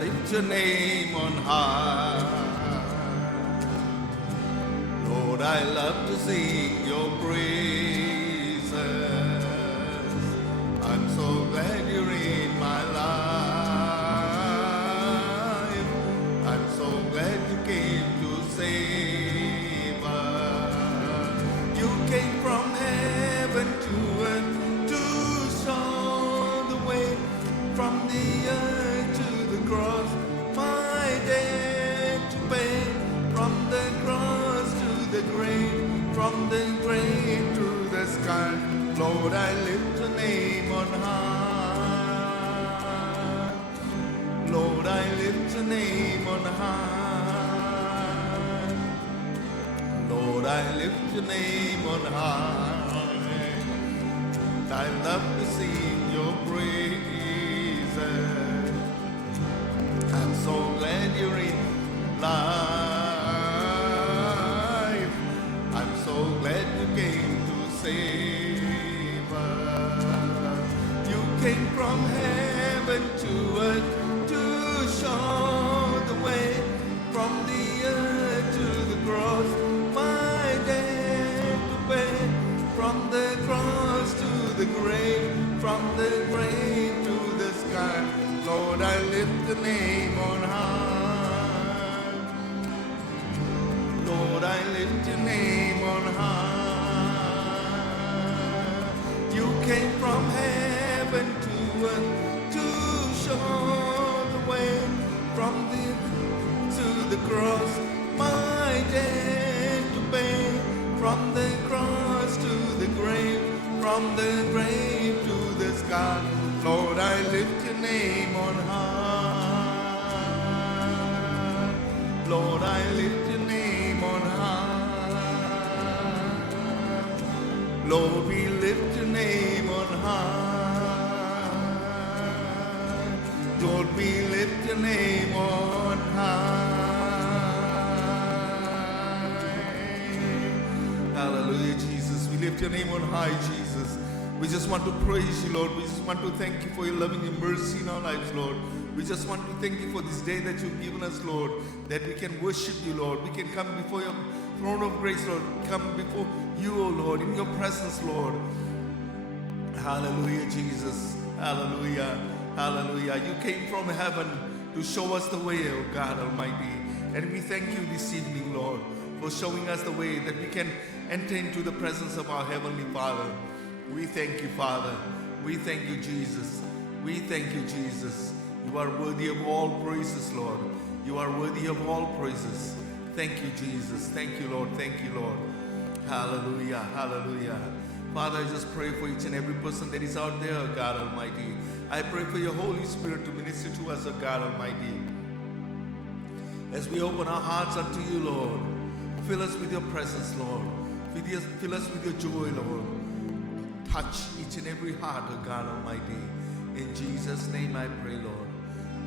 lift your name on high. Lord, I love to sing your praises. I'm so glad you're in my life. I'm so glad you came to save us. You came from heaven to earth to show the way, from the earth to the cross, my debt to pay, from the cross to the grave, from the grave to the sky. Lord, I lift your name on high. Lord, I lift your name on high. Lord, I lift your name on high. I love to sing your praises. I'm so glad you're in life. I'm so glad you came to save us. You came from heaven to earth to show the way, from the earth to the cross, my debt to pay, from the cross to the grave, from the grave to the sky. Lord, I lift the name on high. Lord, I lift your name on high. You came from heaven to earth to show the way, from the to the cross, my debt to pay, from the cross to the grave, from the grave to the sky. Lord, I lift your name on high. Lord, I lift your name on high. Lord, we lift your name on high. Lord, we lift your name on high. Hallelujah, Jesus. We lift your name on high, Jesus. We just want to praise you, Lord. We just want to thank you for your loving and mercy in our lives, Lord. We just want to thank you for this day that you've given us, Lord, that we can worship you, Lord. We can come before your throne of grace, Lord. Come before you, O Lord, in your presence, Lord. Hallelujah, Jesus. Hallelujah. Hallelujah. You came from heaven to show us the way, O God Almighty. And we thank you this evening, Lord, for showing us the way that we can enter into the presence of our Heavenly Father. We thank you, Father. We thank you, Jesus. We thank you, Jesus. You are worthy of all praises, Lord. You are worthy of all praises. Thank you, Jesus. Thank you, Lord. Thank you, Lord. Hallelujah. Hallelujah. Father, I just pray for each and every person that is out there, God Almighty. I pray for your Holy Spirit to minister to us, God Almighty. As we open our hearts unto you, Lord, fill us with your presence, Lord. Fill us with your joy, Lord. Touch each and every heart, oh God Almighty. In Jesus' name I pray, Lord.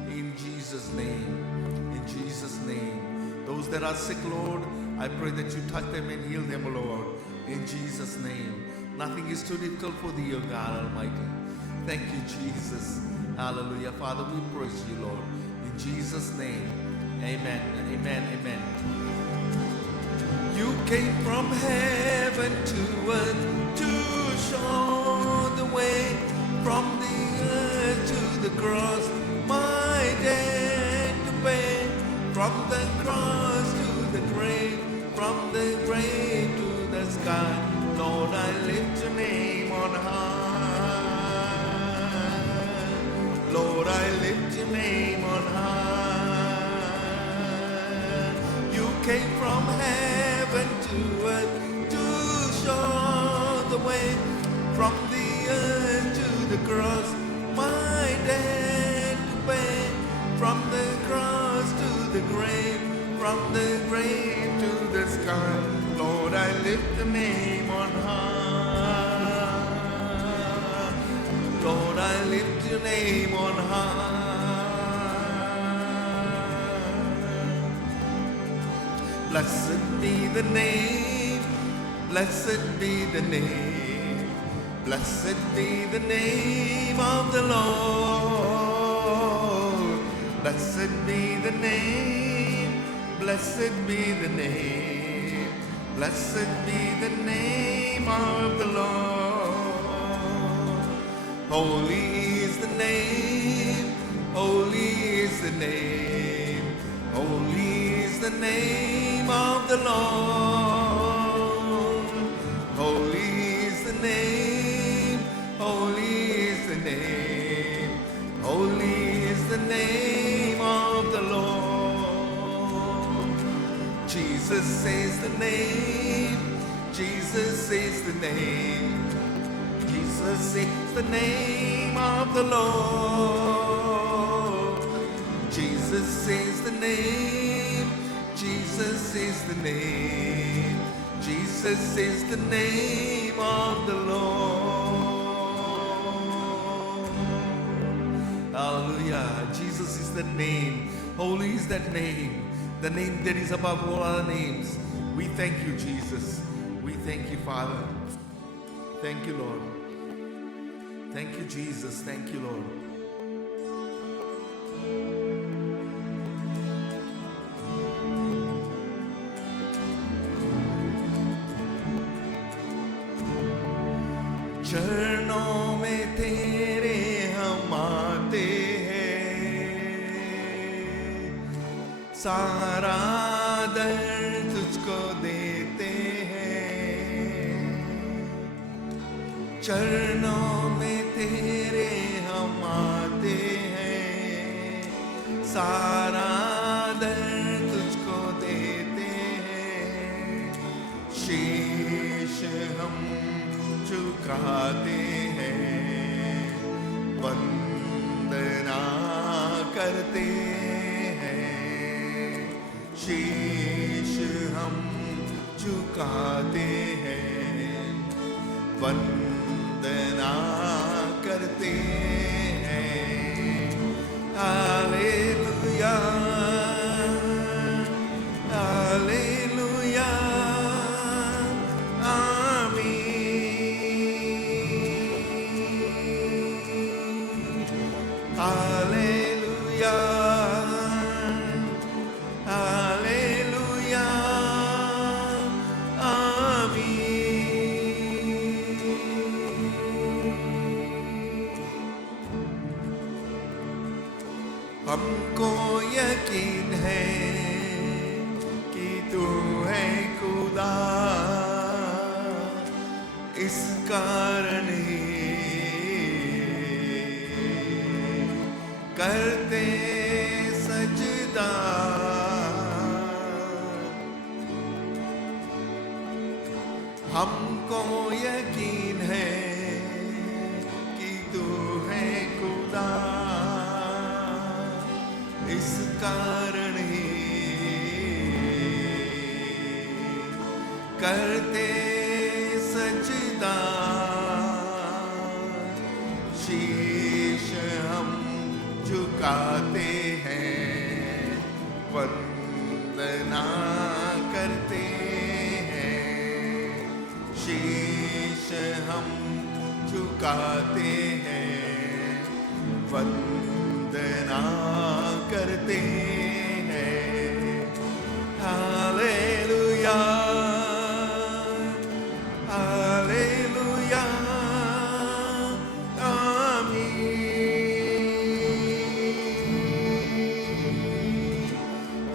In Jesus' name. In Jesus' name. Those that are sick, Lord, I pray that you touch them and heal them, Lord. In Jesus' name. Nothing is too difficult for thee, O God Almighty. Thank you, Jesus. Hallelujah. Father, we praise you, Lord. In Jesus' name. Amen. Amen. Amen. You came from heaven to earth to show the way, from the earth to the cross, my debt to pay, from the cross to the grave, from the grave to the sky. Lord, I lift your name on high. Lord, I lift your name on high. You came from heaven to earth to show the way, from the earth to the cross, my debt to pay, from the cross to the grave, from the grave to the sky. Lord, I lift the name on high. Lord, I lift your name on high. Blessed be the name, blessed be the name, blessed be the name of the Lord. Blessed be the name, blessed be the name, blessed be the name of the Lord. Holy is the name, holy is the name, holy is the name of the Lord. Holy is the name, holy is the name, holy is the name of the Lord. Jesus is the name, Jesus is the name, Jesus is the name of the Lord. Jesus is the name, Jesus is the name, Jesus is the name of the Lord. Hallelujah. Jesus is that name. Holy is that name. The name that is above all other names. We thank you, Jesus. We thank you, Father. Thank you, Lord. Thank you, Jesus. Thank you, Lord. चरणों में तेरे हम आते हैं, सारा दर्द तुझको देते हैं। चरणों में तेरे हम आते हैं, सारा दर्द तुझको देते हैं। शीश हम झुकाते हैं, वंदना करते हैं। शीश हम झुकाते हैं, वंदना करते हैं। Hallelujah, hallelujah, Hallelujah, Hallelujah, Amen. हमको यकीन है कि तू है खुदा, इस कारण ही करते सजदा। हमको यकीन है कि तू है खुदा, इस कारण ही करते सजदा। शीश हम झुकाते हैं, वंदना करते हैं। शीश हम झुकाते हैं, वंदना करते हैं। Hallelujah, hallelujah,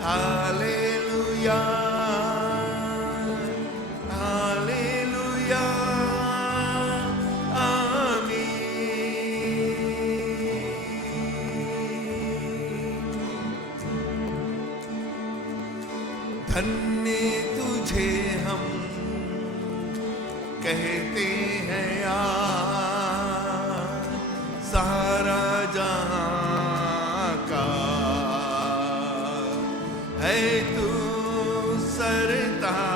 Hallelujah, Hallelujah, Amen. धन्य तुझे हम कहते हैं यार, सारा जहां का है तू सरदार।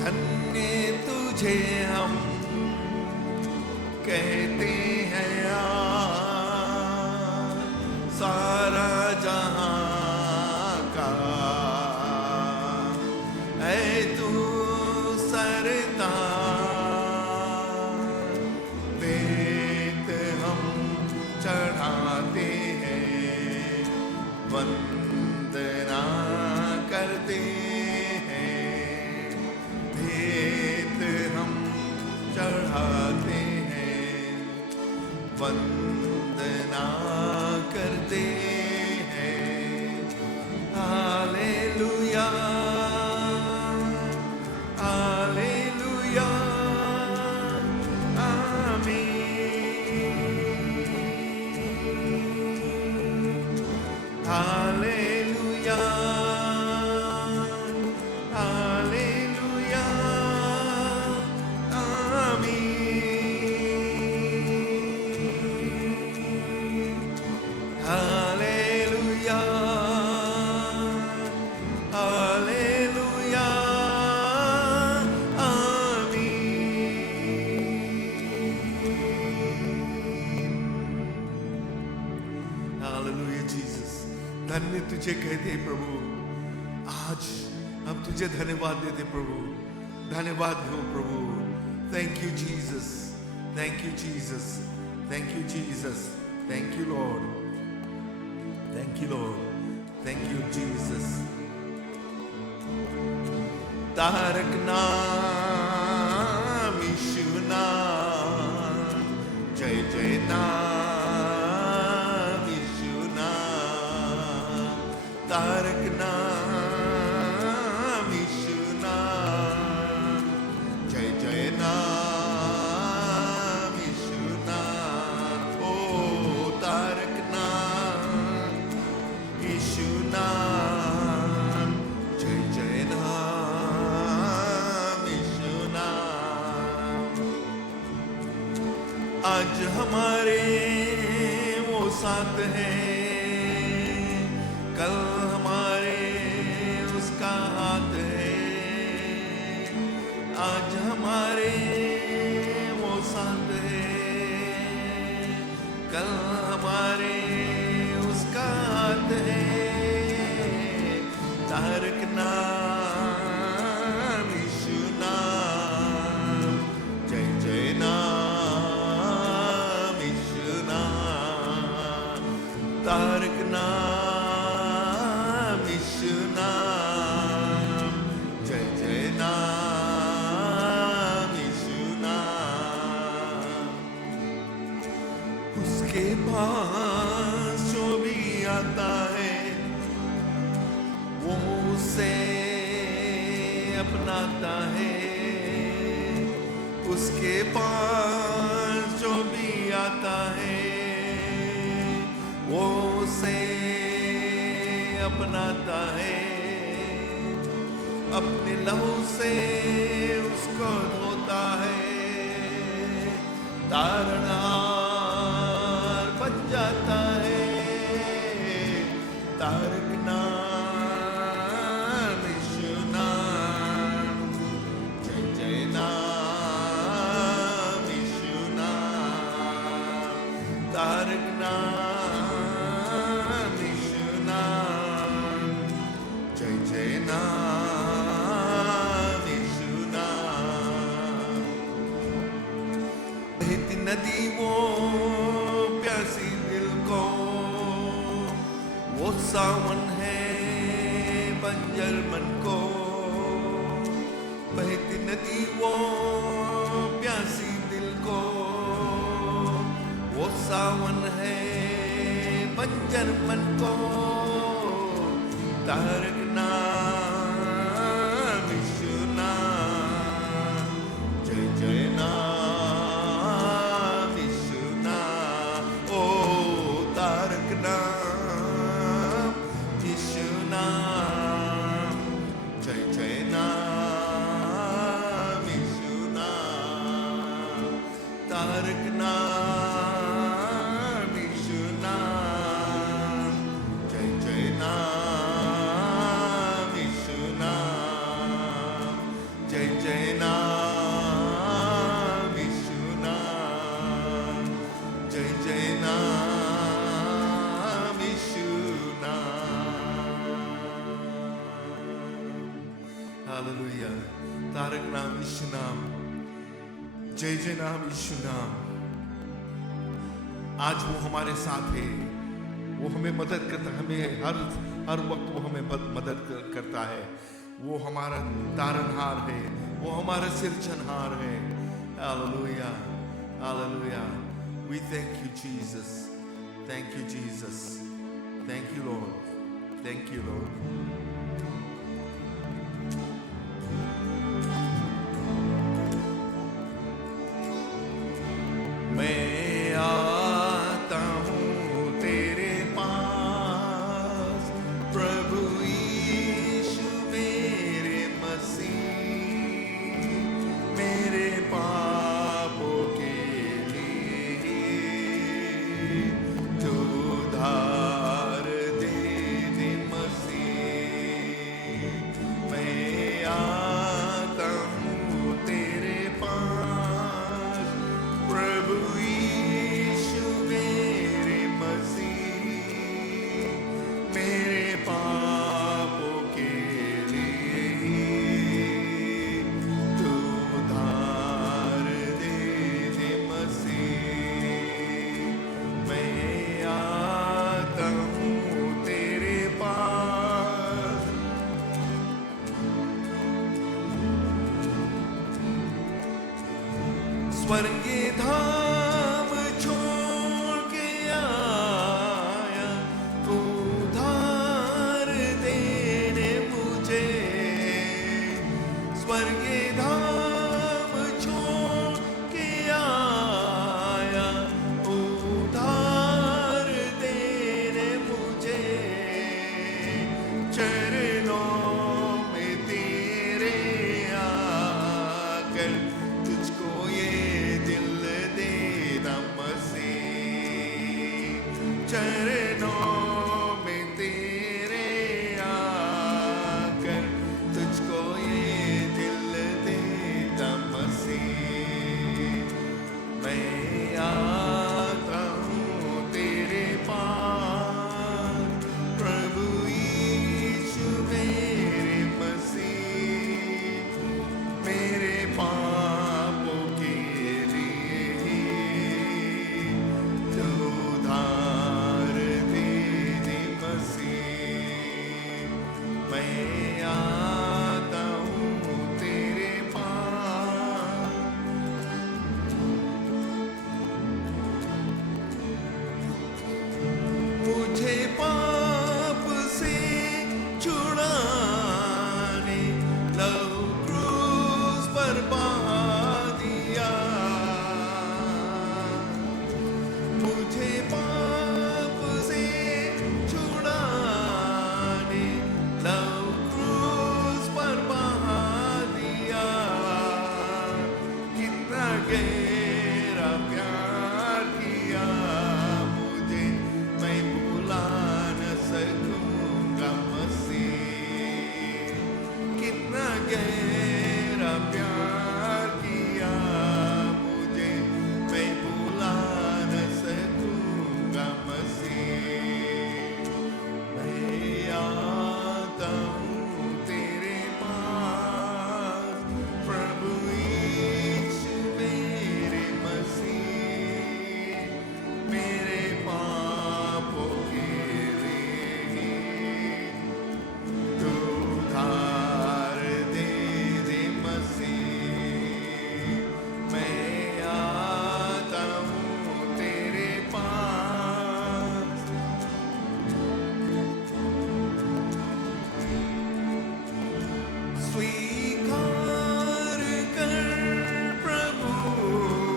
धन्य तुझे हम कहते हैं यार, सारा जहां का है तू सरदार। वेद वंदना करते हैं। हालेलुया, हालेलुया, हालेलुया, हालेलुया, आमीन। हालेलुया, हालेलुया, आमीन। हालेलुया जीसस, धन्य तुझे कहते हैं प्रभु। आज हम तुझे धन्यवाद देते प्रभु। धन्यवाद हो प्रभु। Thank you Jesus, thank you Jesus, thank you Jesus, thank you Lord, thank you Lord, thank you Jesus. तारक नाम, यीशु नाम, जय जय नाम, यीशु नाम। तारक नाम, यीशु नाम, जय जय नाम, यीशु नाम। ओ तारक नाम, यीशु नाम, जय जय नाम, यीशु नाम। आज हमारे वो साथ हैं, कल हमारे उसका हाथ है। आज हमारे वो साथ है, कल हमारे उसका हाथ है। तारक नाम, यीशु नाम, जय जय नाम, यीशु नाम। तारक नाम, यीशु नाम, जय जय नाम, यीशु नाम। उसके पास जो भी आता है वो उसे अपनाता है। उसके पास जो भी आता है वो उसे अपनाता है। अपने लहू से उसको धोता है। तारणहार बन जाता है। तारक नाम, यीशु नाम, जय जय नाम, यीशु नाम। तारक नाम, यीशु नाम, जय जय नाम, यीशु नाम। बहती नदी वो प्यासी दिल को, वो सावन है बंजर मन को। बहती नदी वो प्यासी दिल को, वो सावन है बंजर मन को। तारक नाम, यीशु नाम, जय जय नाम, यीशु नाम। ओ तारक नाम, यीशु नाम, जय जय नाम, यीशु नाम। तारक नाम, यीशु नाम, जय जय नाम, यीशु नाम। जय जय नाम, यीशु नाम, जय जय नाम, यीशु नाम। हालेलुया। तारक नाम, यीशु नाम, जय जय नाम, यीशु नाम। आज वो हमारे साथ है। वो हमें मदद करता है। हमें हर वक्त वो हमें मदद करता है। वो हमारा तारनहार है। वो हमारा सिरजनहार है। Hallelujah, hallelujah, We thank you, Jesus. Thank you, Jesus. Thank you, Lord. Thank you, Lord. मैं आता हूँ तेरे पास, प्रभु यीशु मेरे मसीह, मेरे पापों के लिए तू उधार दे दे मसीह। मैं आता हूँ तेरे पास, प्रभु यीशु मेरे मसीह, मेरे पापों के लिए तू उधार दे दे मसीह। मैं आता हूँ तेरे पास। स्वर्गीय धाम छोड़ के आया, उधार देने मुझे। स्वर्गीय धाम छोड़ के आया, उधार देने मुझे। चरणों में तेरे आकर तुझको ये दिल देना मसीह। चरणों में तेरे आकर तुझको ये दिल देना मसीह। मैं आता हूँ तेरे पास, प्रभु यीशु मेरे मसीह, मेरे पापों के लिए तू उधार दे दे मसीह। मैं आता हूँ तेरे पास। मुझे पाप से छुड़ाने लहू क्रूस पर बहा दिया। मुझे पाप से छुड़ाने लहू क्रूस पर बहा दिया। कितना गहरा प्यार किया मुझे, मैं भुला न सकूंगा मसीह। कितना गहरा प्यार किया मुझे, मैं भुला न सकूंगा मसीह। मैं आता हूँ तेरे पास, प्रभु यीशु मेरे मसीह, मेरे पापों के लिए तू उधार दे दे मसीह। मैं आता हूँ तेरे पास। स्वीकार कर प्रभु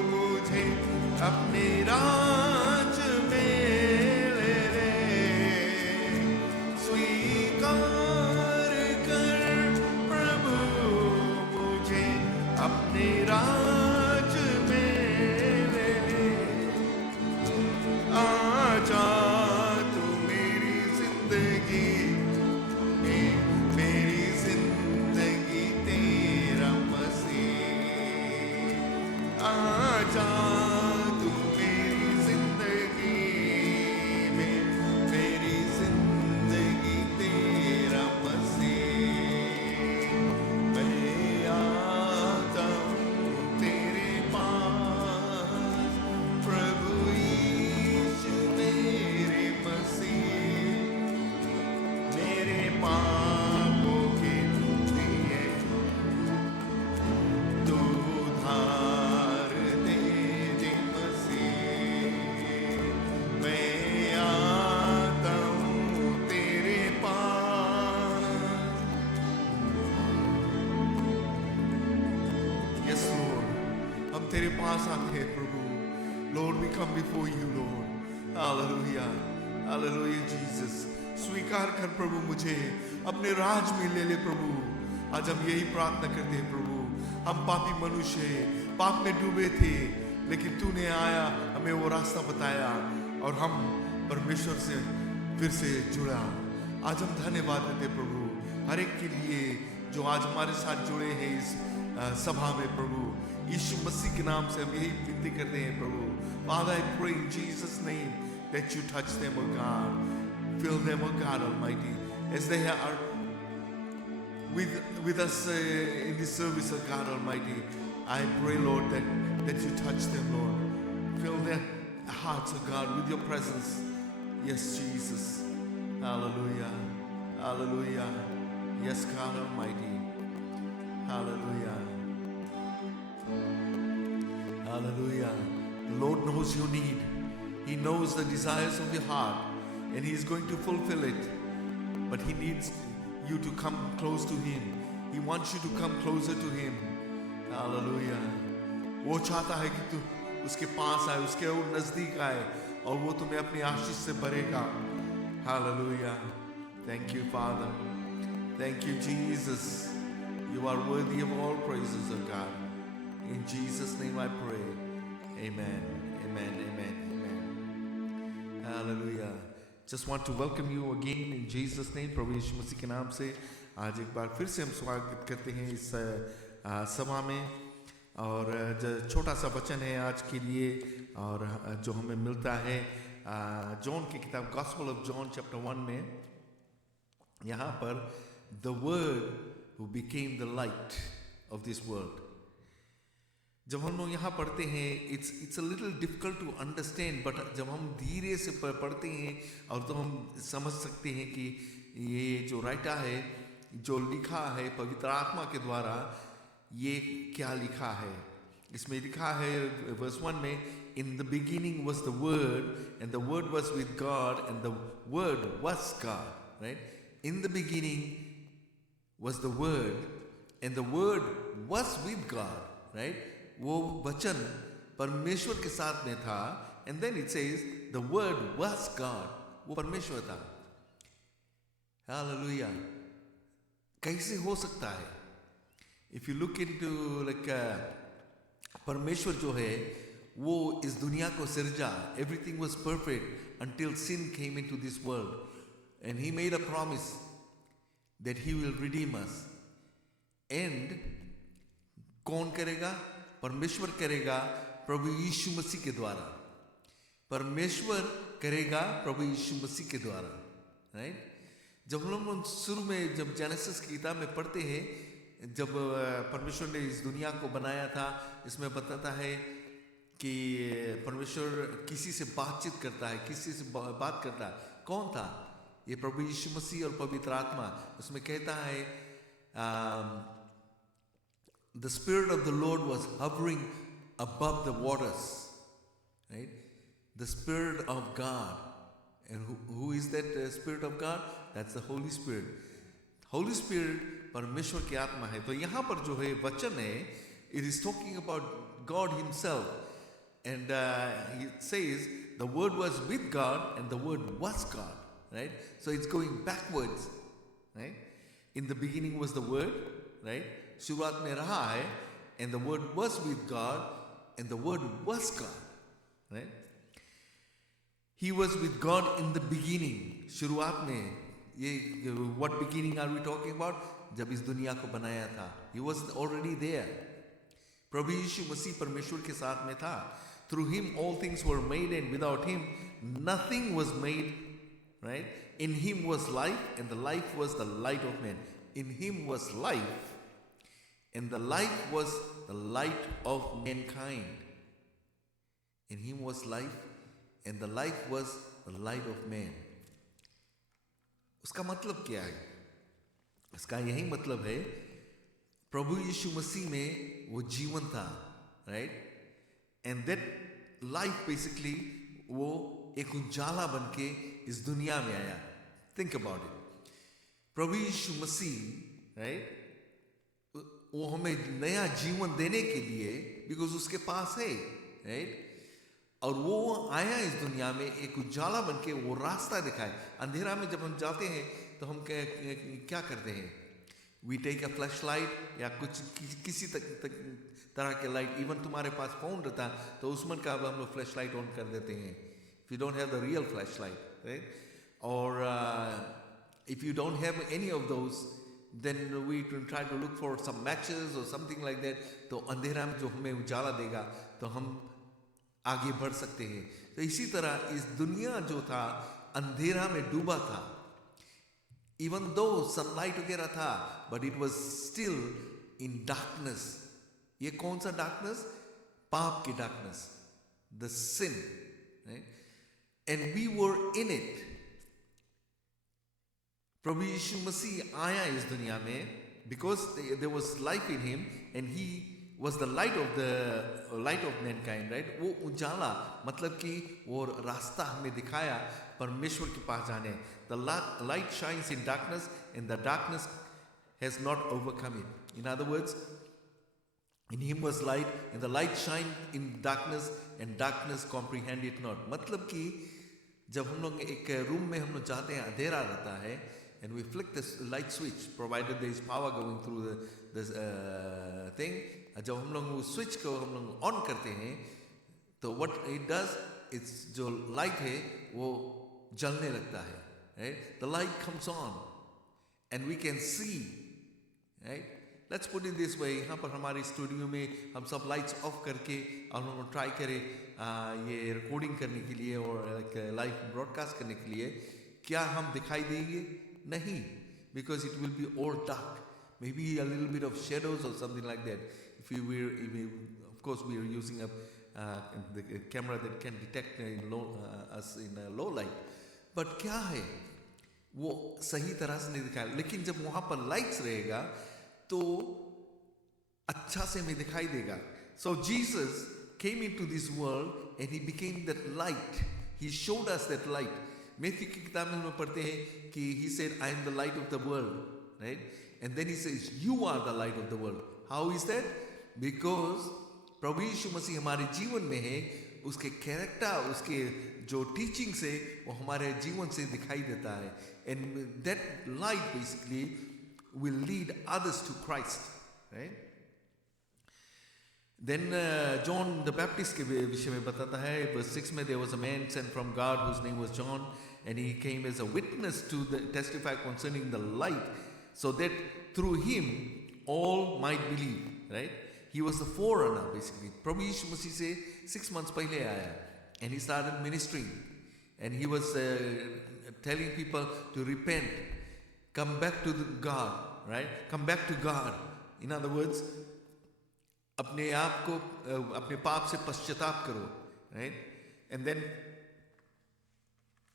मुझे अपने राज में ले ले। स्वीकार कर प्रभु मुझे अपने राज में ले ले। आजा तू मेरी जिंदगी में, मेरी जिंदगी तेरा मसीह। आजा तू मेरी जिंदगी में, मेरी जिंदगी तेरा मसीह। मैं आता हूँ तेरे पास, प्रभु यीशु मेरे मसीह, मेरे पापों के लिए तू उधार दे तेरे पास आते हैं प्रभु. Lord, we come before you, Lord. Hallelujah. Hallelujah, Jesus. स्वीकार कर प्रभु मुझे अपने राज में ले ले प्रभु. आज हम यही प्रार्थना करते हैं प्रभु. हम पापी मनुष्य पाप में डूबे थे, लेकिन तूने आया, हमें वो रास्ता बताया और हम परमेश्वर से फिर से जुड़ा. आज हम धन्यवाद देते प्रभु हर एक के लिए जो आज हमारे साथ जुड़े हैं इस सभा में प्रभु. यीशु मसीह के नाम से हम यही विनती करते हैं प्रभु. Father, I pray in Jesus' name that you touch them, O God. Fill them, O God Almighty, as they are with us in this service, O God Almighty. I pray, Lord, that you touch them, Lord. Fill their hearts, O God, with your presence. Yes, Jesus. Hallelujah. Hallelujah. Yes, God Almighty. Hallelujah. Hallelujah. The Lord knows your need. He knows the desires of your heart, and He is going to fulfill it. But He needs you to come close to Him. He wants you to come closer to Him. Hallelujah. वो चाहता है कि तू उसके पास आए, उसके नजदीक आए, और वो तुम्हें अपनी आशीष से भरेगा. Hallelujah. Thank you, Father. Thank you, Jesus. You are worthy of all praises, O God. In Jesus' name I pray. Amen. Amen. Amen. Amen. Hallelujah. Just want to welcome you again in Jesus' name. प्रभु यीशु मसीह के नाम से आज एक बार फिर से हम स्वागत करते हैं इस सभा में. और जो छोटा सा वचन है आज के लिए और जो हमें मिलता है जॉन की किताब गॉस्पेल ऑफ जॉन चैप्टर 1 में. यहाँ पर the word who became the light of this world. जब हम लोग यहाँ पढ़ते हैं it's a little difficult to understand, but जब हम धीरे से पढ़ते हैं और तो हम समझ सकते हैं कि ये जो राइटर है, जो लिखा है पवित्र आत्मा के द्वारा, ये क्या लिखा है. इसमें लिखा है वर्स 1 में, in the beginning was the word and the word was with God and the word was God. Right? In the beginning was the word and the word was with God. Right? वो वचन परमेश्वर के साथ में था. And then it says the word was God. वो परमेश्वर था. Hallelujah. कैसे हो सकता है? If you look into like परमेश्वर जो है वो इस दुनिया को सिरजा. Everything was perfect until sin came into this world, and He made a promise that He will redeem us. And कौन करेगा? परमेश्वर करेगा प्रभु यीशु मसीह के द्वारा. परमेश्वर करेगा प्रभु यीशु मसीह के द्वारा. राइट? जब हम लोग शुरू में जब जेनेसिस की किताब में पढ़ते हैं, जब परमेश्वर ने इस दुनिया को बनाया था, इसमें बताता है कि परमेश्वर किसी से बातचीत करता है, किसी से बात करता है. कौन था? ये प्रभु यीशु मसीह और पवित्र आत्मा. उसमें कहता है the Spirit of the Lord was hovering above the waters. Right? The Spirit of God. And who is that Spirit of God? That's the Holy Spirit. Holy Spirit परमेश्वर की आत्मा है. तो यहाँ पर जो है वचन है, it is talking about God Himself. And He says the word was with God and the word was God. Right? So it's going backwards. Right? In the beginning was the word. Right? शुरुआत में रहा है, and the word was with God and the word was God. Right? He was with God in the beginning. शुरुआत में, ये what beginning are we talking about? जब इस दुनिया को बनाया था. He was already there. प्रभु यीशु मसीह परमेश्वर के साथ में था. Through Him all things were made, and without Him nothing was made. Right? In Him was life, and the life was the light of men. In Him was life, and the life was the light of mankind. In Him was life, and the life was the light of man. उसका मतलब क्या है? इसका यही मतलब है, प्रभु यीशु मसीह में वो जीवन था. Right? And that life basically वो एक उजाला बन के इस दुनिया में आया. Think about it. Prabhu Yeshu Masih, right? वो हमें नया जीवन देने के लिए, बिकॉज उसके पास है, राइट। और वो आया इस दुनिया में एक उजाला बन के, वो रास्ता दिखाए। अंधेरा में जब हम जाते हैं तो हम क्या करते हैं? We take a flashlight या कुछ किसी तरह के लाइट। इवन तुम्हारे पास फोन रहता तो उसमें का हम लोग फ्लैश लाइट ऑन कर देते हैं, if you don't have the real flash light, right. और if you don't have any of those, then we try to look for some matches or something like that. तो अंधेरा में जो हमें उजाला देगा तो हम आगे बढ़ सकते हैं। तो इसी तरह इस दुनिया जो था अंधेरा में डूबा था, इवन दो सनलाइट वगैरह था, but it was still in darkness. ये कौन सा डार्कनेस? पाप की darkness, the sin, and we were in it. प्रभु यीशु मसीह आया इस दुनिया में because there was life in him and he was the light of mankind, right. वो उजाला मतलब कि वो रास्ता हमें दिखाया परमेश्वर के पास जाने। The light shines in darkness and the darkness has not overcome it. In other words, in him was light and the light shined in darkness and darkness comprehend it not। मतलब कि जब हम लोग एक रूम में हम लोग जाते हैं, अंधेरा रहता है, and we flick this light switch provided there is power going through this thing। जब हम लोग वो स्विच को हम लोग ऑन करते हैं तो what it does, it's जो लाइट है वो जलने लगता है, right? The light comes on and we can see, right? Let's put it this way, यहाँ पर हमारे स्टूडियो में हम सब लाइट्स ऑफ करके हम लोग ट्राई करें ये रिकॉर्डिंग करने के लिए और लाइव ब्रॉडकास्ट करने के लिए, क्या हम दिखाई देंगे? नहीं, because it will be all dark, maybe a little bit of shadows or something like that। If of course we are using the camera that can detect us in low light, but क्या है वो सही तरह से नहीं दिखाया। लेकिन जब वहाँ पर लाइट्स रहेगा तो अच्छा से हमें दिखाई देगा। So Jesus came into this world and he became that light, he showed us that light। Matthew की किताब में हम पढ़ते हैं कि he said I am the light of the world, right? And then he says you are the light of the world। How is that? Because प्रभु यीशु मसीह हमारे जीवन में है, उसके कैरेक्टर, उसके जो टीचिंग्स है वो हमारे जीवन से दिखाई देता है, and that light basically will lead others to Christ, right? Then John the Baptist के विषय में बताता है, verse 6 में, there was a man sent from God whose name was John and he came as a witness to testify concerning the light so that through him all might believe, right? He was the forerunner basically। प्रभु यीशु मसीह से 6 months पहले आया and he started ministering and he was telling people to repent, come back to God, right? Come back to God। In other words, अपने आप को अपने पाप से पश्चाताप करो, right?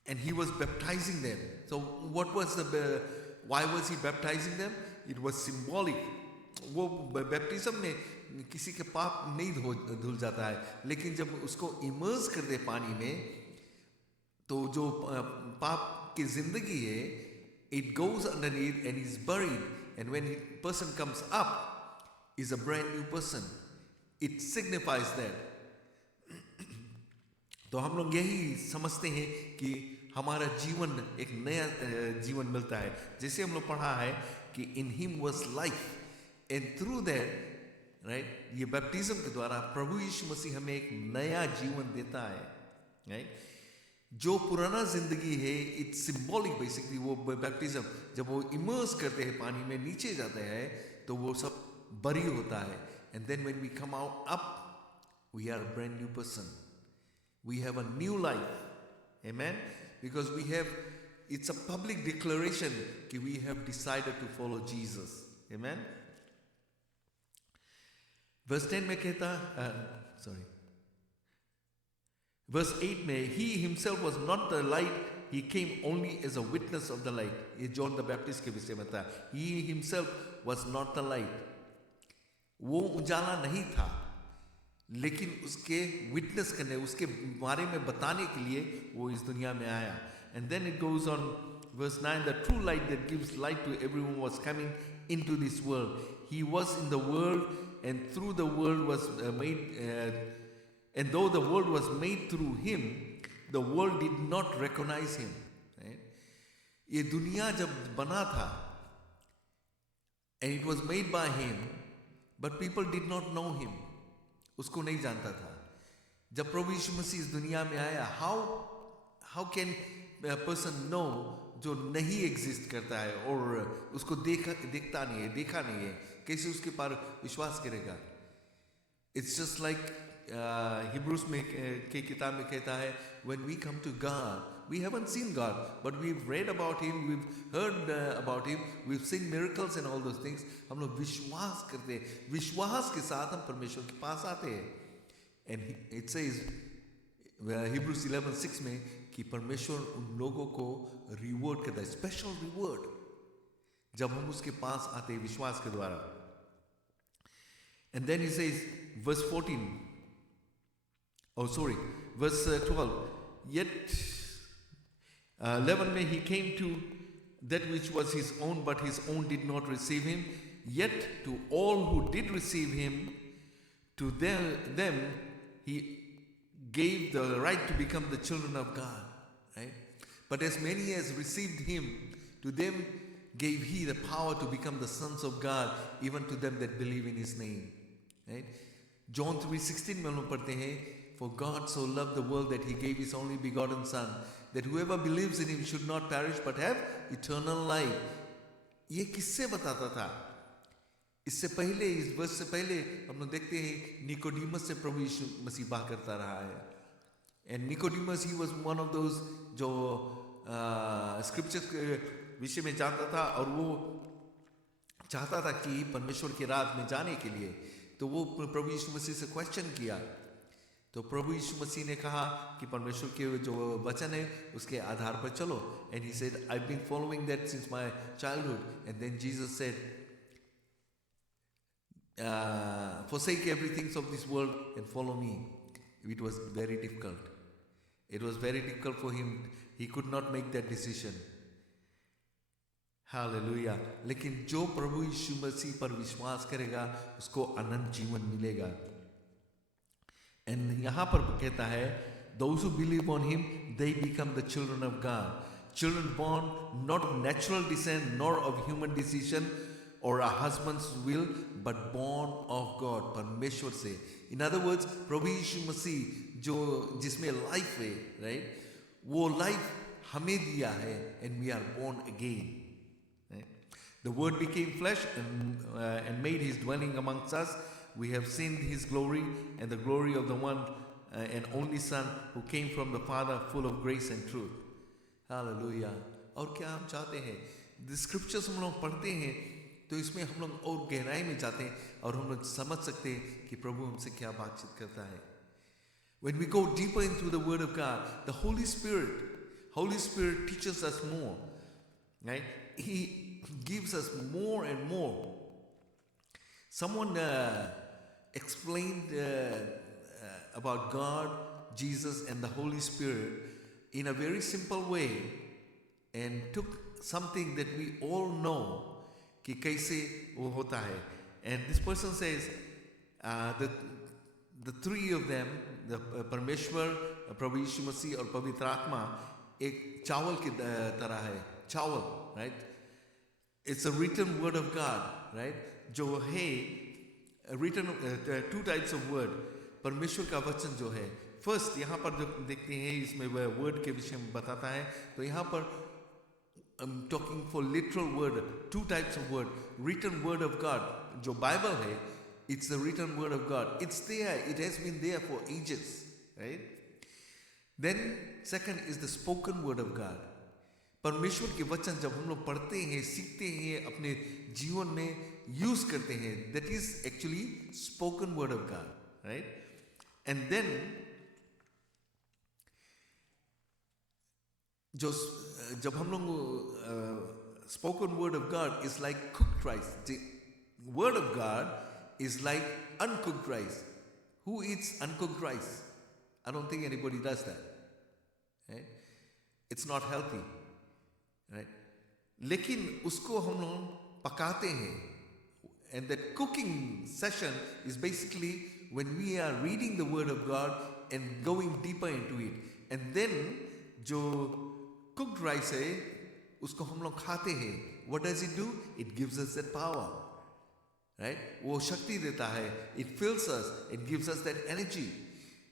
And he was baptizing them। So what was why was he baptizing them? It was symbolic। वो baptism में किसी के पाप नहीं धुल जाता है, लेकिन जब उसको इमर्स कर दे पानी में तो जो पाप की जिंदगी है, it goes underneath and is buried, and when a person comes up is a brand new person। It signifies that। तो हम लोग यही समझते हैं कि हमारा जीवन एक नया जीवन मिलता है, जैसे हम लोग पढ़ा है कि in him was life and through that, right? ये बैप्टिज्म के द्वारा प्रभु यीशु मसीह हमें एक नया जीवन देता है, right? जो पुराना जिंदगी है, इट्स सिंबॉलिक बेसिकली। वो बैप्टिज्म जब वो इमर्स करते हैं पानी में, नीचे जाते हैं तो वो सब बरी होता है, and then when we come out up we are a brand new person, we have a new life, amen. Because we have, it's a public declaration कि we have decided to follow Jesus, amen. Verse 10 में कहता, Verse 8 में, he himself was not the light, he came only as a witness of the light। ये John the Baptist के विषय में था। He himself was not the light, वो उजाला नहीं था, लेकिन उसके विटनेस करने, उसके बारे में बताने के लिए वो इस दुनिया में आया। And then it goes on, verse 9, the true light that gives light to everyone was coming into this world he was in the world, and through the world was made, and though the world was made through him, the world did not recognize him. Right? ये दुनिया जब बना था, and it was made by him, but people did not know him. उसको नहीं जानता था. जब प्रभु यीशु मसीह इस दुनिया में आया, how can a person know जो नहीं एग्जिस्ट करता है और उसको देखता नहीं है, देखा नहीं है, कैसे उसके पर विश्वास करेगा? It's just like Hebrews में के किताब में कहता है, when we come to God, we haven't seen God, but we've read about him, we've heard about him, we've seen miracles and all those things. हम लोग विश्वास करते हैं, विश्वास के साथ हम परमेश्वर के पास आते हैं. And it says Hebrews 11:6 में कि परमेश्वर उन लोगों को रिवॉर्ड करता है, स्पेशल रिवॉर्ड, जब हम उसके पास आते हैं विश्वास के द्वारा. And then he says, verse 14, verse 12, yet 11 में, he came to that which was his own, but his own did not receive him. Yet to all who did receive him, to them he gave the right to become the children of God. Right? But as many as received him, to them gave he the power to become the sons of God, even to them that believe in his name. Right? John 3:16 में हम लोग पढ़ते हैं, for God so loved the world that he gave his only begotten son, that whoever believes in him should not perish but have eternal life. ये किससे बताता था? इससे पहले, इस वर्ष से पहले हम लोग देखते हैं निकोडिमस से प्रभु यीशु मसीह बात करता रहा है. And Nicodemus, he was one of those जो स्क्रिप्चर्स के विषय में जानता था, और वो चाहता था कि परमेश्वर के राज में जाने के लिए, तो वो प्रभु यीशु मसीह से क्वेश्चन किया. तो प्रभु यीशु मसीह ने कहा कि परमेश्वर के जो वचन है उसके आधार पर चलो. And he said, I've been following that since my childhood. And then Jesus said, forsake everything of this world and follow me. It was very difficult. It was very difficult for him. He could not make that decision. Hallelujah. लेकिन जो प्रभु यीशु मसीह पर विश्वास करेगा उसको अनंत जीवन मिलेगा. And यहाँ पर कहता है, those who believe on him, they become the children of God. Children born not of natural descent nor of human decision or a husband's will, but born of God, परमेश्वर से. In other words, प्रभु यीशु मसीह जो जिसमें life है, right? वो life हमें दिया है, and we are born again. Right? The Word became flesh and made his dwelling amongst us. We have seen his glory and the glory of the one and only Son who came from the Father, full of grace and truth. Hallelujah. और क्या हम चाहते हैं? The scriptures हम लोग पढ़ते हैं तो इसमें हम लोग और गहराई में जाते हैं और हम लोग समझ सकते हैं कि प्रभु हमसे क्या बातचीत करता है. When we go deeper into the Word of God, the Holy Spirit teaches us more. Right? He gives us more and more. Someone explained about God, Jesus, and the Holy Spirit in a very simple way, and took something that we all know कि कैसे वो होता है. And this person says the three of them, the परमेश्वर, प्रभु यीशु मसीह और पवित्र आत्मा एक चावल की तरह है. चावल, right? It's a written word of God, right? जो है written two types of word. परमेश्वर का वचन जो है, first यहाँ पर जो देखते हैं इसमें word के विषय में बताता है. तो यहाँ पर I'm talking for literal word, two types of word. Written word of God, जो Bible है, it's the written word of God. It's there, it has been there for ages, right? Then second is the spoken word of God. परमेश्वर के वचन जब हम लोग पढ़ते हैं, सीखते हैं, अपने जीवन में यूज करते हैं, that is actually spoken word of God, right? And then जब हम लोग spoken word of God is like cooked rice. The word of God is like uncooked rice. Who eats uncooked rice? I don't think anybody does that, right? It's not healthy, right? लेकिन उसको हम लोग पकाते हैं, And that cooking session is basically when we are reading the Word of God and going deeper into it. And then जो cooked rice है उसको हम लोग खाते हैं. What does it do? It gives us that power, right? वो शक्ति देता है. It fills us. It gives us that energy.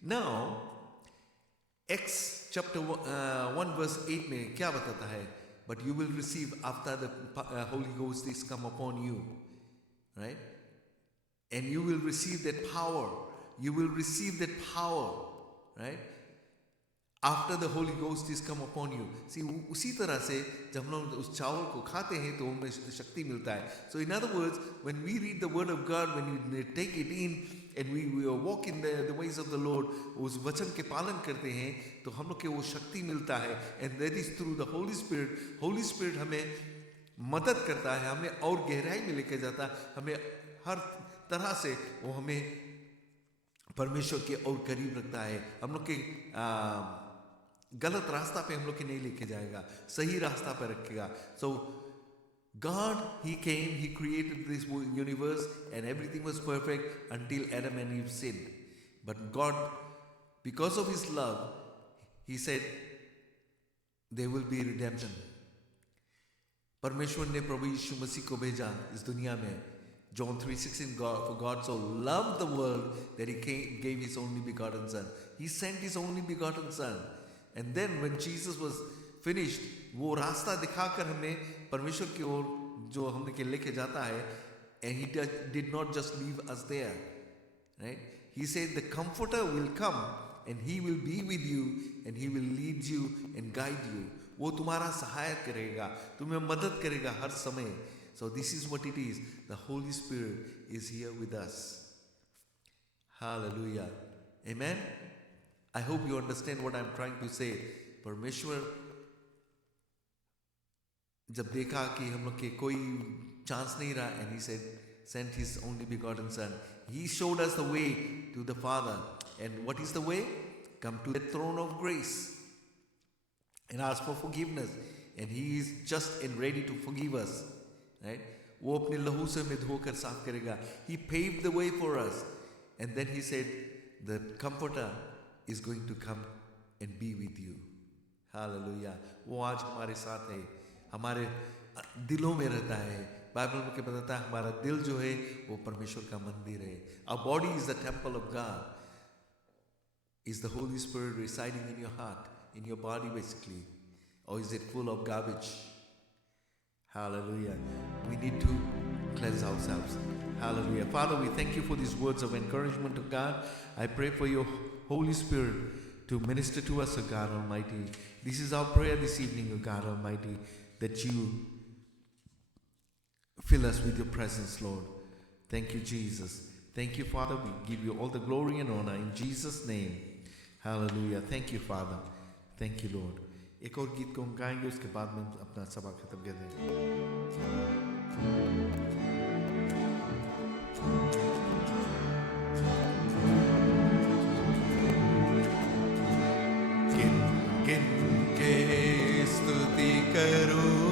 Now, Acts chapter 1 verse 8 में क्या बताता है? But you will receive after the Holy Ghost is come upon you, right? And you will receive that power. You will receive that power, right? After the Holy Ghost is come upon you. See, उसी तरह से जब हम लोग उस चावल को खाते हैं तो हमें शक्ति मिलता है. So in other words, when we read the Word of God, when you take it in and we walk in the ways of the Lord, उस वचन के पालन करते हैं तो हम लोग के वो शक्ति मिलता है. And that is through the Holy Spirit. Holy Spirit हमें मदद करता है, हमें और गहराई में लेके जाता है, हमें हर तरह से वो हमें परमेश्वर के और करीब रखता है. हम लोग के गलत रास्ता पे हम लोग के नहीं लेके जाएगा, सही रास्ता पे रखेगा. So God, He came, He created this universe and everything was perfect until Adam and Eve sinned. But God, because of His love, He said there will be redemption. परमेश्वर ने प्रभु यीशु मसीह को भेजा इस दुनिया में. John 3:16, for God so loved the world that He gave His only begotten Son. He sent His only begotten Son. And then when Jesus was finished, वो रास्ता दिखाकर हमें परमेश्वर की ओर जो हमने के लेके जाता है, and He did not just leave us there, right? He said the Comforter will come and He will be with you and He will lead you and guide you. वो तुम्हारा सहायक करेगा, तुम्हें मदद करेगा हर समय. So this is what it is. The Holy Spirit is here with us. Hallelujah. Amen. I hope you understand what I'm trying to say. परमेश्वर जब देखा कि हम लोग के कोई चांस नहीं रहा, and He said, sent His only begotten Son. He showed us the way to the Father. And what is the way? Come to the throne of grace and ask for forgiveness. And He is just and ready to forgive us. Right? वो अपने लहू से हमें धोकर साफ करेगा. He paved the way for us. And then He said, the Comforter is going to come and be with you. Hallelujah. वो आज हमारे साथ है, हमारे दिलों में रहता है. बाइबल में क्या बताता है? हमारा दिल जो है वो परमेश्वर का मंदिर है. Our body is the temple of God. Is the Holy Spirit residing in your heart, in your body basically? Or is it full of garbage? Hallelujah. We need to cleanse ourselves. Hallelujah. Father, we thank You for these words of encouragement, O God. I pray for Your Holy Spirit to minister to us, O God Almighty. This is our prayer this evening, O God Almighty, that You fill us with Your presence, Lord. Thank You, Jesus. Thank You, Father. We give You all the glory and honor in Jesus' name. Hallelujah. Thank You, Father. Thank You, Lord. एक और गीत को हम गाएंगे, उसके बाद में अपना सभा खत्म कर देंगे. गिन गिन के स्तुति करूं,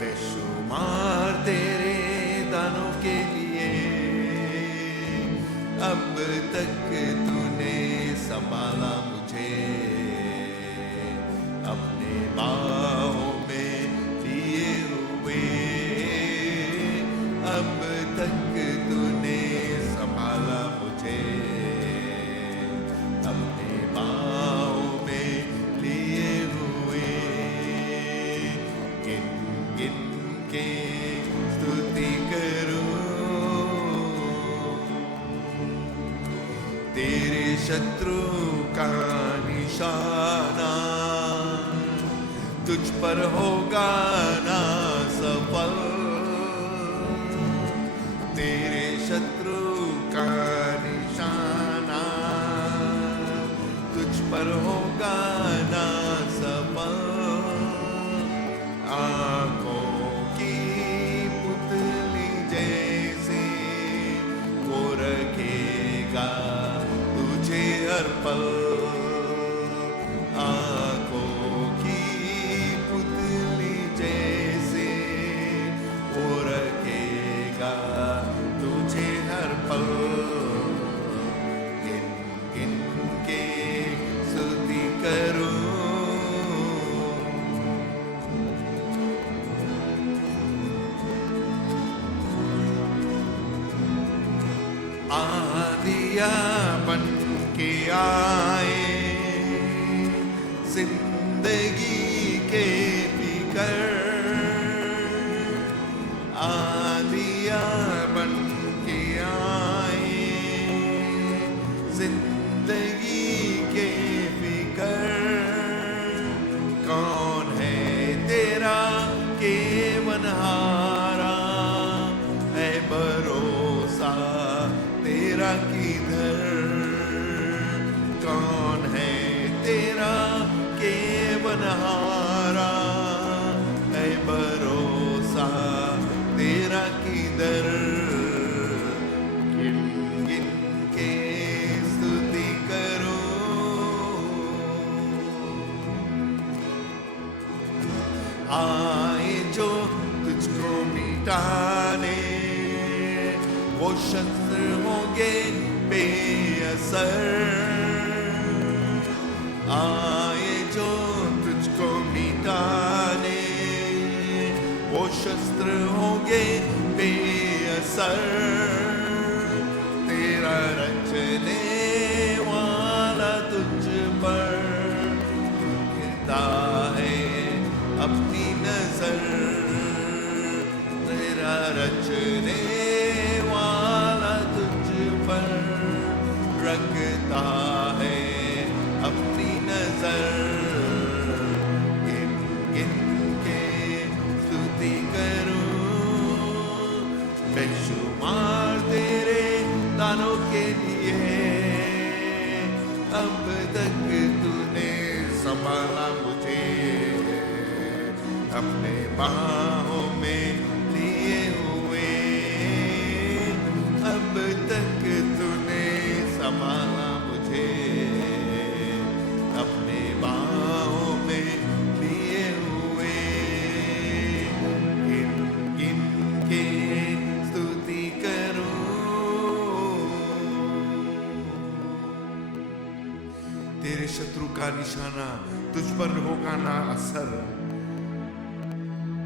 बेशुमार तेरे दानों के लिए. अब तक तूने संभाला मुझे, अपने बाहों में लिए हुए. अब तक तूने संभाला मुझे, अपने बाहों में लिए हुए. गिन गिन के स्तुति करूं, तेरे शत्रु का निशाना तुझ पर होगा ना सफल. तेरे शत्रु का निशाना तुझ पर होगा ना सफल. आंखों की पुतली जैसे वो रखेगा तुझे हर पल. आए जिंदगी के फिकर आलिया बन के आए जिंदगी के फिकर कौन है तेरा केवनहारा है भरोसा तेरा किधर कौन है तेरा केवनहारा है भरोसा तेरा किधर गिन गिन के स्तुति करो आए जो तुझको मिटाने वो शस्त्र होंगे बेअसर आए जो तुझको मिटाने वो शस्त्र होंगे बेअसर तेरा रचने वाला तुझ पर गिरता है अपनी नजर तेरा रचने वाला तुझ पर रखता है अपनी नजर गिन गिन के स्तुति करूं बेशुमार तेरे दानों के लिए अब तक तूने संभाला मुझे अपने बाहों में लिए हुए अब तक तूने संभाला मुझे अपने बाहों में लिए हुए गिन गिन के स्तुति करूं तेरे शत्रु का निशाना तुझ पर होगा ना असर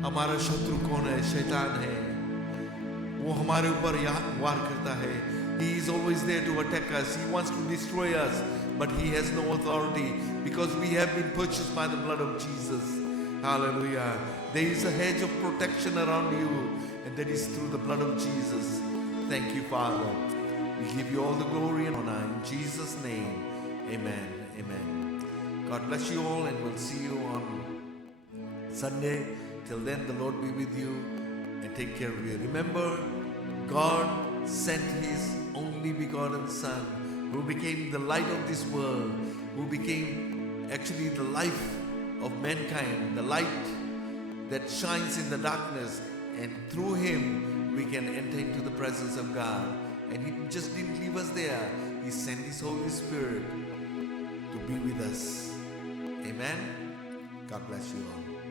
हमारा शत्रु कौन है शैतान है वो हमारे ऊपर वार करता है he is always there to attack us he wants to destroy us but he has no authority because we have been purchased by the blood of Jesus hallelujah there is a hedge of protection around you and that is through the blood of Jesus thank you Father we give you all the glory and honor in Jesus name amen amen God bless you all and we'll see you on Sunday. Till then, the Lord be with you and take care of you. Remember, God sent His only begotten Son, who became the light of this world, who became actually the life of mankind, the light that shines in the darkness. And through Him, we can enter into the presence of God. And He just didn't leave us there. He sent His Holy Spirit to be with us. Amen. God bless you all.